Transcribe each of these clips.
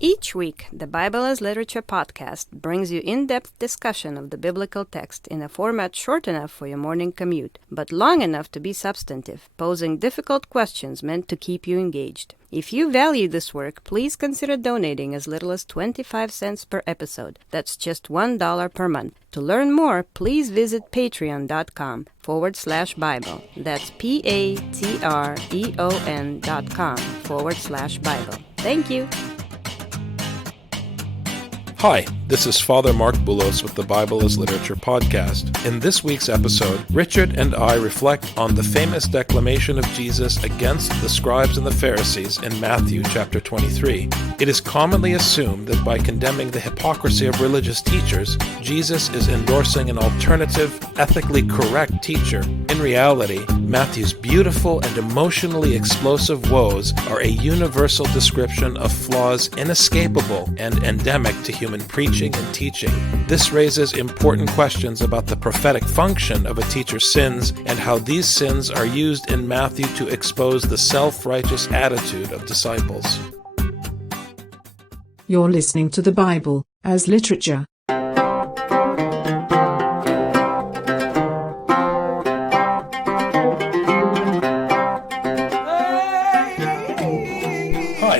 Each week, the Bible as Literature podcast brings you in-depth discussion of the biblical text in a format short enough for your morning commute, but long enough to be substantive, posing difficult questions meant to keep you engaged. If you value this work, please consider donating as little as 25 cents per episode. That's just $1 per month. To learn more, please visit patreon.com/Bible. That's patreon.com/Bible. Thank you. Hi, this is Father Marc with the Bible as Literature podcast. In this week's episode, Richard and I reflect on the famous declamation of Jesus against the Scribes and the Pharisees in Matthew chapter 23. It is commonly assumed that by condemning the hypocrisy of religious teachers, Jesus is endorsing an alternative, ethically correct teacher. In reality, Matthew's beautiful and emotionally explosive woes are a universal description of flaws inescapable and endemic to human preaching and teaching. This raises important questions about the prophetic function of a teacher's sins and how these sins are used in Matthew to expose the self-righteous attitude of disciples. You're listening to the Bible as Literature.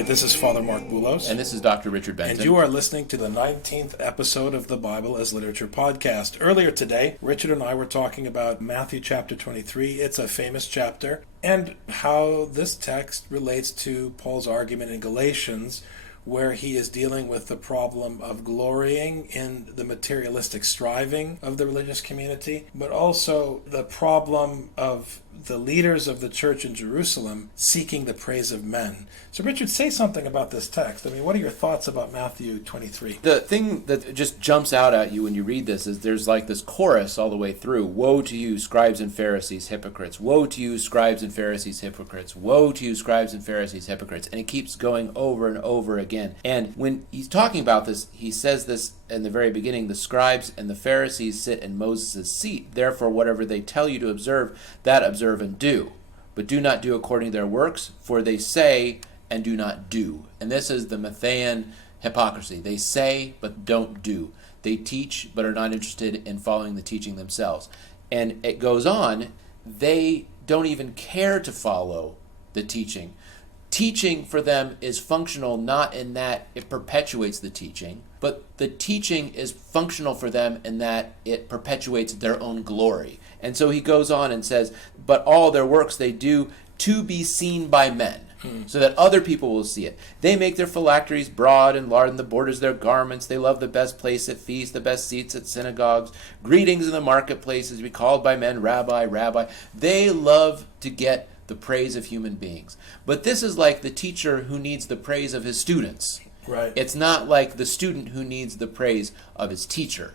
This is Father Marc. And this is Dr. Richard Benson. And you are listening to the 19th episode of the Bible as Literature podcast. Earlier today, Richard and I were talking about Matthew chapter 23. It's a famous chapter, and how this text relates to Paul's argument in Galatians, where he is dealing with the problem of glorying in the materialistic striving of the religious community, but also the problem of the leaders of the church in Jerusalem seeking the praise of men. So Richard, say something about this text. I mean, what are your thoughts about Matthew 23? The thing that just jumps out at you when you read this is there's like this chorus all the way through. Woe to you, scribes and Pharisees, hypocrites. Woe to you, scribes and Pharisees, hypocrites. Woe to you, scribes and Pharisees, hypocrites. And it keeps going over and over again. And when he's talking about this, he says this in the very beginning: the scribes and the Pharisees sit in Moses' seat. Therefore, whatever they tell you to observe, that observe and do. But do not do according to their works, for they say and do not do. And this is the Matthean hypocrisy. They say but don't do. They teach but are not interested in following the teaching themselves. And it goes on, they don't even care to follow the teaching. Teaching for them is functional not in that it perpetuates the teaching, but the teaching is functional for them in that it perpetuates their own glory. And so he goes on and says, but all their works they do to be seen by men, so that other people will see it. They make their phylacteries broad and large in the borders of their garments. They love the best place at feasts, the best seats at synagogues, greetings in the marketplaces, be called by men, Rabbi, Rabbi. They love to get the praise of human beings. But this is like the teacher who needs the praise of his students. Right. It's not like the student who needs the praise of his teacher.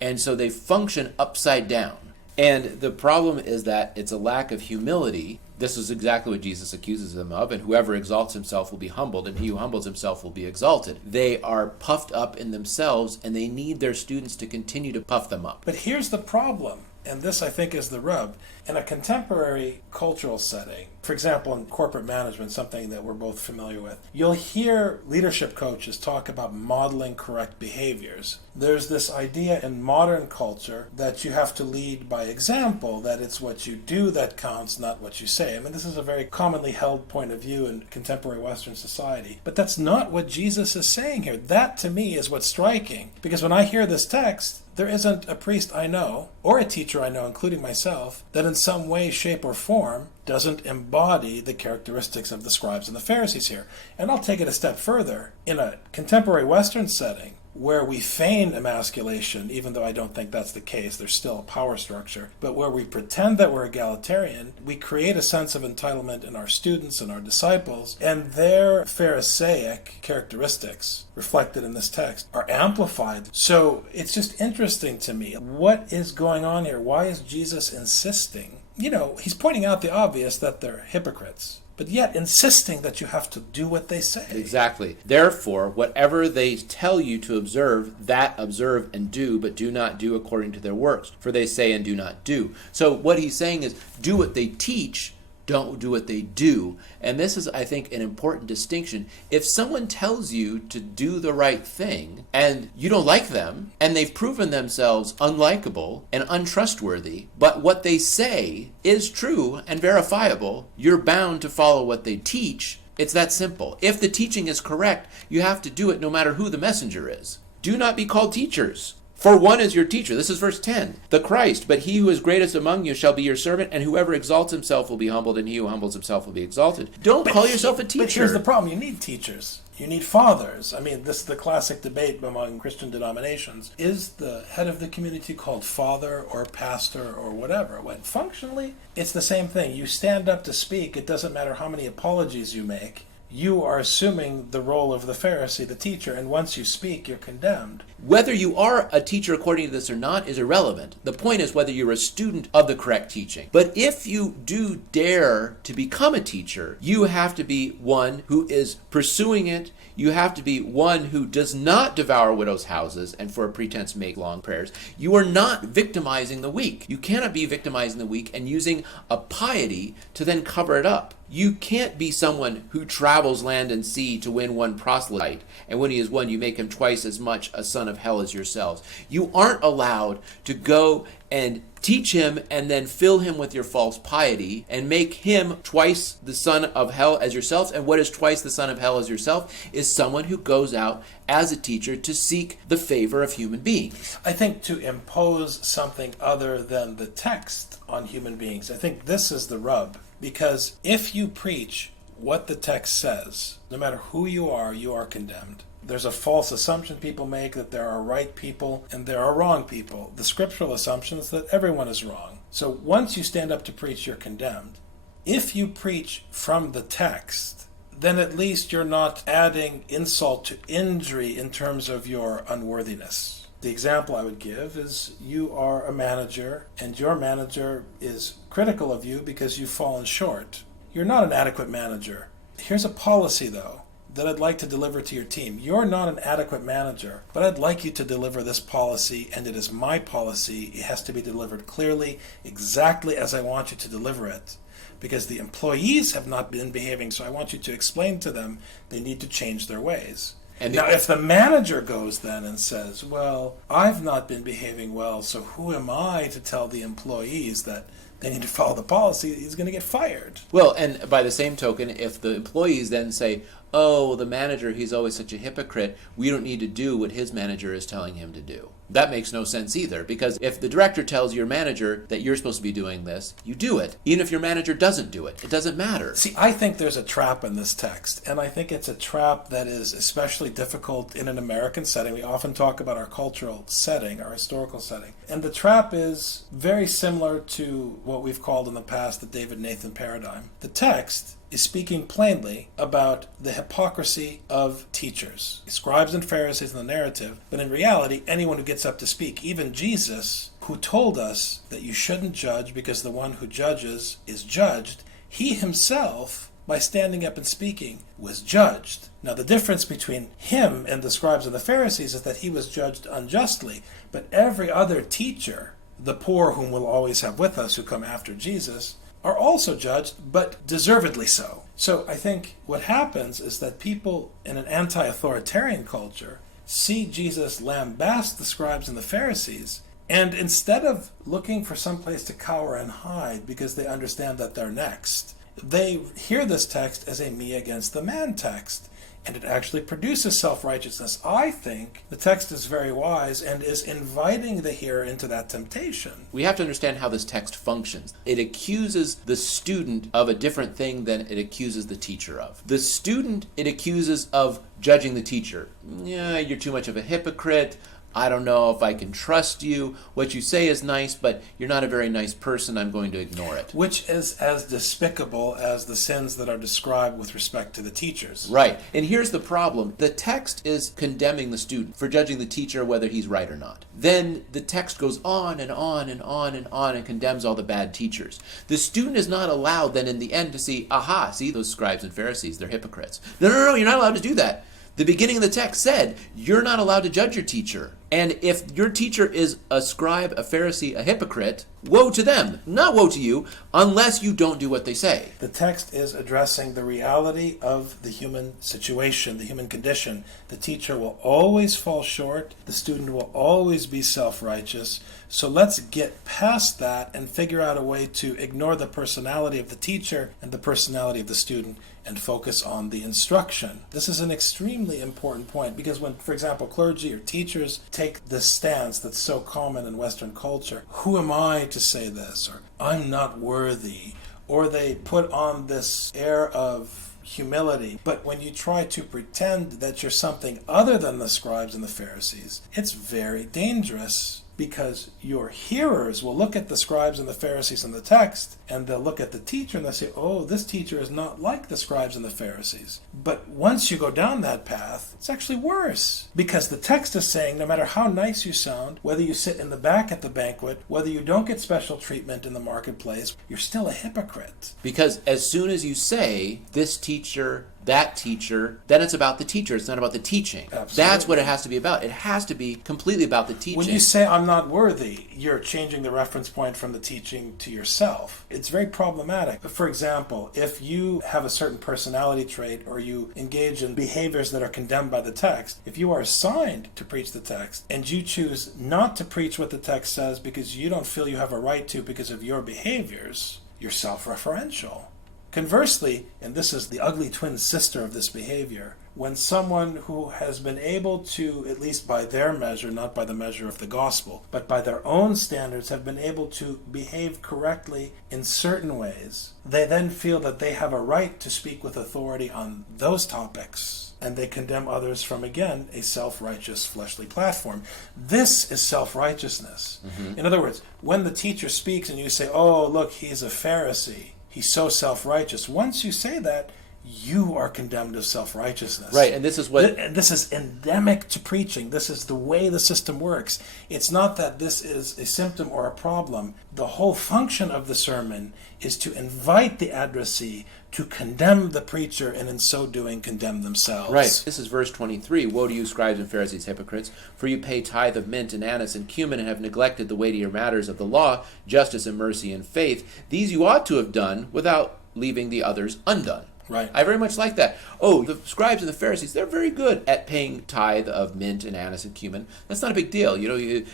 And so they function upside down. And the problem is that it's a lack of humility. This is exactly what Jesus accuses them of, and whoever exalts himself will be humbled, and he who humbles himself will be exalted. They are puffed up in themselves, and they need their students to continue to puff them up. But here's the problem, and this I think is the rub. In a contemporary cultural setting, for example, in corporate management, something that we're both familiar with, you'll hear leadership coaches talk about modeling correct behaviors. There's this idea in modern culture that you have to lead by example, that it's what you do that counts, not what you say. I mean, this is a very commonly held point of view in contemporary Western society. But that's not what Jesus is saying here. That, to me, is what's striking. Because when I hear this text, there isn't a priest I know, or a teacher I know, including myself, that in some way, shape, or form doesn't embody the characteristics of the scribes and the Pharisees here. And I'll take it a step further. In a contemporary Western setting, where we feign emasculation, even though I don't think that's the case, there's still a power structure, but where we pretend that we're egalitarian, we create a sense of entitlement in our students and our disciples, and their Pharisaic characteristics reflected in this text are amplified. So it's just interesting to me. What is going on here? Why is Jesus insisting? He's pointing out the obvious, that they're hypocrites, but yet insisting that you have to do what they say. Exactly. Therefore, whatever they tell you to observe, that observe and do, but do not do according to their works, for they say and do not do. So what he's saying is, do what they teach, Don't do what they do. And this is, I think, an important distinction. If someone tells you to do the right thing and you don't like them and they've proven themselves unlikable and untrustworthy, but what they say is true and verifiable, you're bound to follow what they teach. It's that simple. If the teaching is correct, you have to do it no matter who the messenger is. Do not be called teachers. For one is your teacher. This is verse 10. The Christ, but he who is greatest among you shall be your servant, and whoever exalts himself will be humbled, and he who humbles himself will be exalted. Don't call yourself a teacher. But here's the problem. You need teachers. You need fathers. I mean, this is the classic debate among Christian denominations. Is the head of the community called father or pastor or whatever? When functionally, it's the same thing. You stand up to speak. It doesn't matter how many apologies you make. You are assuming the role of the Pharisee, the teacher, and once you speak, you're condemned. Whether you are a teacher according to this or not is irrelevant. The point is whether you're a student of the correct teaching. But if you do dare to become a teacher, you have to be one who is pursuing it. You have to be one who does not devour widows' houses and for a pretense make long prayers. You are not victimizing the weak. You cannot be victimizing the weak and using a piety to then cover it up. You can't be someone who travels land and sea to win one proselyte, and when he is won, you make him twice as much a son of hell as yourselves. You aren't allowed to go and teach him and then fill him with your false piety and make him twice the son of hell as yourselves. And what is twice the son of hell as yourself is someone who goes out as a teacher to seek the favor of human beings. I think to impose something other than the text on human beings, I think this is the rub. Because if you preach what the text says, no matter who you are condemned. There's a false assumption people make that there are right people and there are wrong people. The scriptural assumption is that everyone is wrong. So once you stand up to preach, you're condemned. If you preach from the text, then at least you're not adding insult to injury in terms of your unworthiness. The example I would give is you are a manager and your manager is critical of you because you've fallen short. You're not an adequate manager. Here's a policy, though, that I'd like to deliver to your team. You're not an adequate manager, but I'd like you to deliver this policy, and it is my policy. It has to be delivered clearly, exactly as I want you to deliver it, because the employees have not been behaving, so I want you to explain to them they need to change their ways. And now, if the manager goes then and says, well, I've not been behaving well, so who am I to tell the employees that they need to follow the policy, he's going to get fired. Well, and by the same token, if the employees then say, oh, the manager, he's always such a hypocrite, we don't need to do what his manager is telling him to do. That makes no sense either, because if the director tells your manager that you're supposed to be doing this, you do it. Even if your manager doesn't do it, it doesn't matter. See, I think there's a trap in this text, and I think it's a trap that is especially difficult in an American setting. We often talk about our cultural setting, our historical setting. And the trap is very similar to what we've called in the past the David Nathan paradigm. The text is speaking plainly about the hypocrisy of teachers, scribes and Pharisees in the narrative, but in reality, anyone who gets up to speak, even Jesus, who told us that you shouldn't judge because the one who judges is judged, he himself, by standing up and speaking, was judged. Now, the difference between him and the scribes and the Pharisees is that he was judged unjustly, but every other teacher, the poor whom we'll always have with us who come after Jesus, are also judged, but deservedly so. So I think what happens is that people in an anti-authoritarian culture see Jesus lambast the scribes and the Pharisees, and instead of looking for some place to cower and hide because they understand that they're next, they hear this text as a me against the man text, and it actually produces self-righteousness. I think the text is very wise and is inviting the hearer into that temptation. We have to understand how this text functions. It accuses the student of a different thing than it accuses the teacher of. The student it accuses of judging the teacher. Yeah, you're too much of a hypocrite. I don't know if I can trust you. What you say is nice, but you're not a very nice person. I'm going to ignore it. Which is as despicable as the sins that are described with respect to the teachers. Right. And here's the problem. The text is condemning the student for judging the teacher whether he's right or not. Then the text goes on and on and on and on and condemns all the bad teachers. The student is not allowed then in the end to see, aha, see those scribes and Pharisees, they're hypocrites. No, you're not allowed to do that. The beginning of the text said, you're not allowed to judge your teacher. And if your teacher is a scribe, a Pharisee, a hypocrite, woe to them, not woe to you, unless you don't do what they say. The text is addressing the reality of the human situation, the human condition. The teacher will always fall short. The student will always be self-righteous. So let's get past that and figure out a way to ignore the personality of the teacher and the personality of the student and focus on the instruction. This is an extremely important point because when, for example, clergy or teachers take this stance that's so common in Western culture, who am I to say this? Or I'm not worthy. Or they put on this air of humility. But when you try to pretend that you're something other than the scribes and the Pharisees, it's very dangerous. Because your hearers will look at the scribes and the Pharisees in the text, and they'll look at the teacher and they'll say, oh, this teacher is not like the scribes and the Pharisees. But once you go down that path, it's actually worse. Because the text is saying, no matter how nice you sound, whether you sit in the back at the banquet, whether you don't get special treatment in the marketplace, you're still a hypocrite. Because as soon as you say, this teacher, that teacher, then it's about the teacher. It's not about the teaching. Absolutely. That's what it has to be about. It has to be completely about the teaching. When you say I'm not worthy, you're changing the reference point from the teaching to yourself. It's very problematic. For example, if you have a certain personality trait or you engage in behaviors that are condemned by the text, if you are assigned to preach the text and you choose not to preach what the text says because you don't feel you have a right to because of your behaviors, you're self-referential. Conversely, and this is the ugly twin sister of this behavior, when someone who has been able to, at least by their measure, not by the measure of the gospel, but by their own standards, have been able to behave correctly in certain ways, they then feel that they have a right to speak with authority on those topics. And they condemn others from, again, a self-righteous fleshly platform. This is self-righteousness. Mm-hmm. In other words, when the teacher speaks and you say, oh, look, he's a Pharisee, he's so self-righteous. Once you say that, you are condemned of self-righteousness. Right, and this is what... This is endemic to preaching. This is the way the system works. It's not that this is a symptom or a problem. The whole function of the sermon is to invite the addressee to condemn the preacher and in so doing condemn themselves. Right. This is verse 23. Woe to you, scribes and Pharisees, hypocrites, for you pay tithe of mint and anise and cumin and have neglected the weightier matters of the law, justice and mercy and faith. These you ought to have done without leaving the others undone. Right. I very much like that. Oh, the scribes and the Pharisees, they're very good at paying tithe of mint and anise and cumin. That's not a big deal.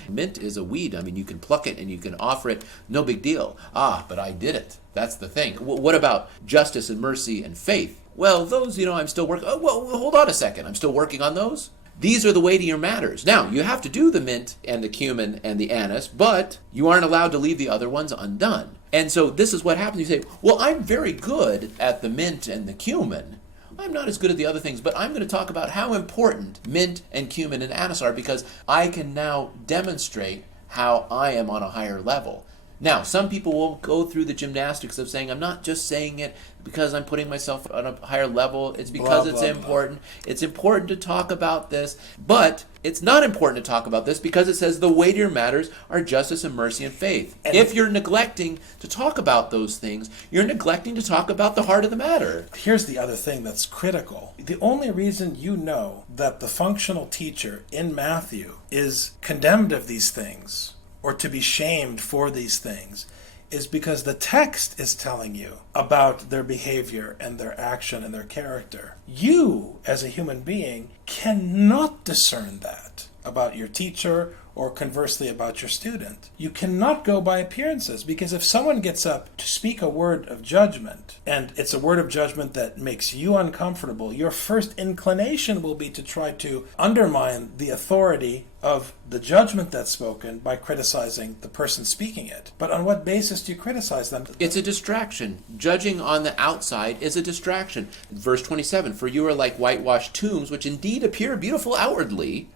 Mint is a weed. I mean, you can pluck it and you can offer it. No big deal. Ah, but I did it. That's the thing. What about justice and mercy and faith? Well, those, I'm still working. Oh, well, hold on a second. I'm still working on those. These are the weightier matters. Now, you have to do the mint and the cumin and the anise, but you aren't allowed to leave the other ones undone. And so this is what happens. You say, well, I'm very good at the mint and the cumin. I'm not as good at the other things, but I'm going to talk about how important mint and cumin and anise are because I can now demonstrate how I am on a higher level. Now, some people will go through the gymnastics of saying, I'm not just saying it because I'm putting myself on a higher level. It's because it's important. It's important to talk about this. But it's not important to talk about this because it says the weightier matters are justice and mercy and faith. And if you're neglecting to talk about those things, you're neglecting to talk about the heart of the matter. Here's the other thing that's critical. The only reason you know that the functional teacher in Matthew is condemned of these things or to be shamed for these things is because the text is telling you about their behavior and their action and their character. You, as a human being, cannot discern that about your teacher or conversely about your student. You cannot go by appearances because if someone gets up to speak a word of judgment and it's a word of judgment that makes you uncomfortable, your first inclination will be to try to undermine the authority of the judgment that's spoken by criticizing the person speaking it. But on what basis do you criticize them? It's a distraction. Judging on the outside is a distraction. Verse 27, for you are like whitewashed tombs, which indeed appear beautiful outwardly,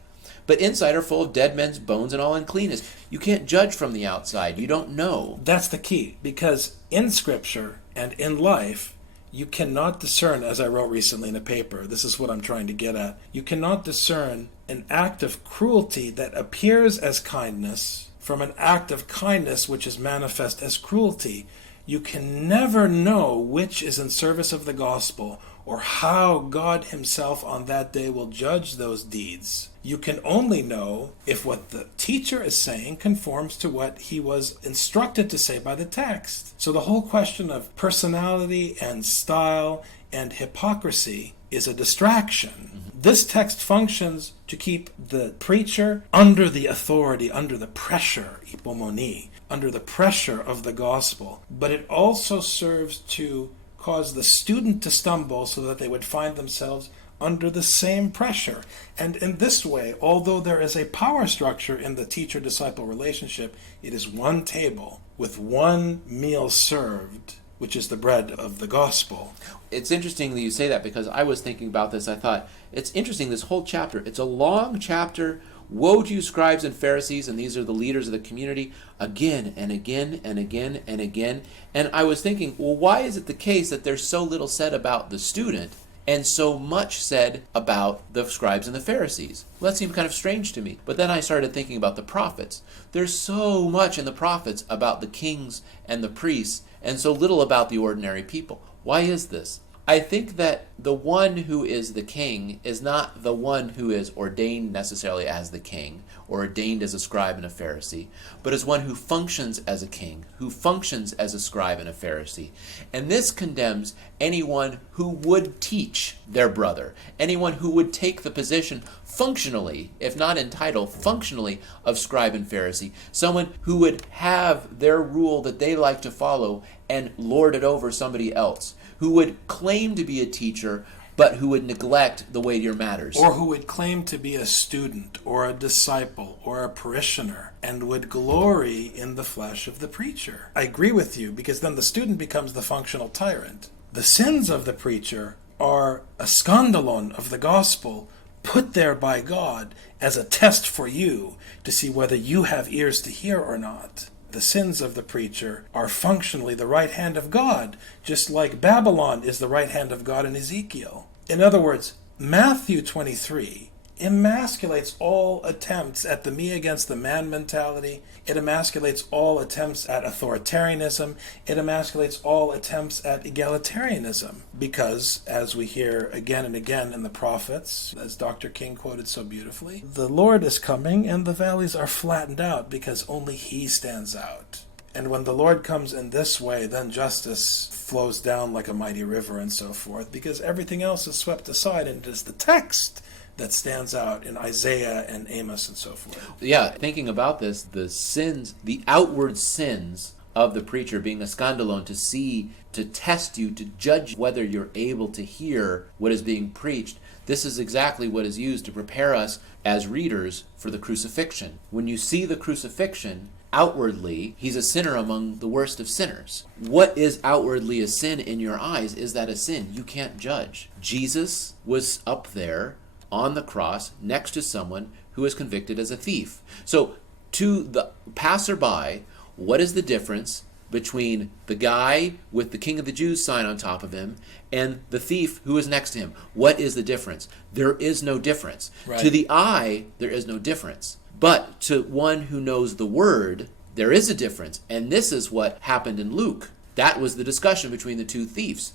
but inside are full of dead men's bones and all uncleanness. You can't judge from the outside. You don't know. That's the key, because in Scripture and in life, you cannot discern, as I wrote recently in a paper, this is what I'm trying to get at, you cannot discern an act of cruelty that appears as kindness from an act of kindness which is manifest as cruelty. You can never know which is in service of the gospel or how God himself on that day will judge those deeds. You can only know if what the teacher is saying conforms to what he was instructed to say by the text. So the whole question of personality and style and hypocrisy is a distraction. This text functions to keep the preacher under the authority, under the pressure, hypomone, under the pressure of the gospel. But it also serves to cause the student to stumble so that they would find themselves under the same pressure. And in this way, although there is a power structure in the teacher-disciple relationship, it is one table with one meal served, which is the bread of the gospel. It's interesting that you say that, because I was thinking about this. I thought, it's interesting, this whole chapter. It's a long chapter. Woe to you, scribes and Pharisees, and these are the leaders of the community, again and again and again and again. And I was thinking, well, why is it the case that there's so little said about the student and so much said about the scribes and the Pharisees? Well, that seemed kind of strange to me. But then I started thinking about the prophets. There's so much in the prophets about the kings and the priests, and so little about the ordinary people. Why is this? I think that the one who is the king is not the one who is ordained necessarily as the king or ordained as a scribe and a Pharisee, but is one who functions as a king, who functions as a scribe and a Pharisee. And this condemns anyone who would teach their brother, anyone who would take the position functionally, if not in title, functionally of scribe and Pharisee, someone who would have their rule that they like to follow and lord it over somebody else, who would claim to be a teacher, but who would neglect the weightier matters. Or who would claim to be a student or a disciple or a parishioner and would glory in the flesh of the preacher. I agree with you, because then the student becomes the functional tyrant. The sins of the preacher are a scandalon of the gospel put there by God as a test for you to see whether you have ears to hear or not. The sins of the preacher are functionally the right hand of God, just like Babylon is the right hand of God in Ezekiel. In other words, Matthew 23 emasculates all attempts at the me against the man mentality. It emasculates all attempts at authoritarianism. It emasculates all attempts at egalitarianism. Because, as we hear again and again in the prophets, as Dr. King quoted so beautifully, the Lord is coming and the valleys are flattened out because only he stands out. And when the Lord comes in this way, then justice flows down like a mighty river and so forth, because everything else is swept aside, and it is the text that stands out in Isaiah and Amos and so forth. Yeah, thinking about this, the sins, the outward sins of the preacher being a scandalon to see, to test you, to judge whether you're able to hear what is being preached. This is exactly what is used to prepare us as readers for the crucifixion. When you see the crucifixion, outwardly, he's a sinner among the worst of sinners. What is outwardly a sin in your eyes? Is that a sin? You can't judge. Jesus was up there on the cross next to someone who is convicted as a thief. So to the passerby, what is the difference between the guy with the King of the Jews sign on top of him and the thief who is next to him? What is the difference? There is no difference. Right. To the eye, there is no difference. But to one who knows the word, there is a difference. And this is what happened in Luke. That was the discussion between the two thieves.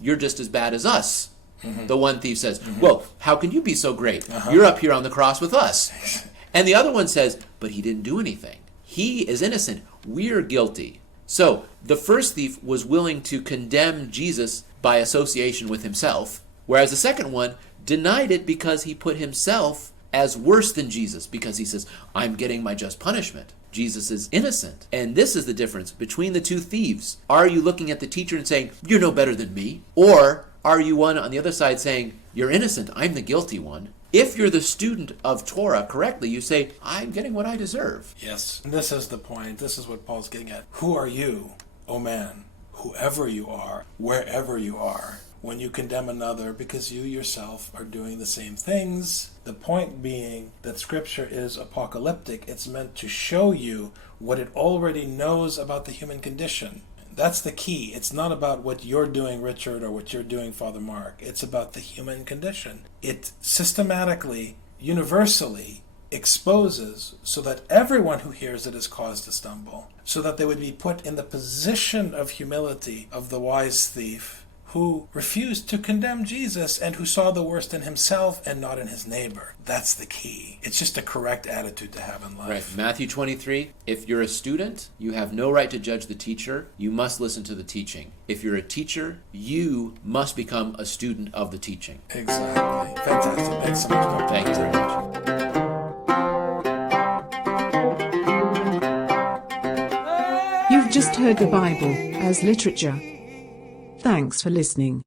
You're just as bad as us. Mm-hmm. The one thief says, well, how can you be so great? You're up here on the cross with us. And the other one says, but he didn't do anything. He is innocent. We're guilty. So the first thief was willing to condemn Jesus by association with himself, whereas the second one denied it because he put himself as worse than Jesus, because he says, I'm getting my just punishment. Jesus is innocent. And this is the difference between the two thieves. Are you looking at the teacher and saying, you're no better than me? Or are you one on the other side saying, you're innocent, I'm the guilty one? If you're the student of Torah correctly, you say, I'm getting what I deserve. Yes. And this is the point. This is what Paul's getting at. Who are you, O man, whoever you are, wherever you are, when you condemn another because you yourself are doing the same things? The point being that Scripture is apocalyptic. It's meant to show you what it already knows about the human condition. That's the key. It's not about what you're doing, Richard, or what you're doing, Father Mark. It's about the human condition. It systematically, universally exposes so that everyone who hears it is caused to stumble, so that they would be put in the position of humility of the wise thief who refused to condemn Jesus and who saw the worst in himself and not in his neighbor. That's the key. It's just a correct attitude to have in life. Right. Matthew 23, if you're a student, you have no right to judge the teacher. You must listen to the teaching. If you're a teacher, you must become a student of the teaching. Exactly. Fantastic. Thanks so much, Dr. Thank you very much. You've just heard the Bible as literature. Thanks for listening.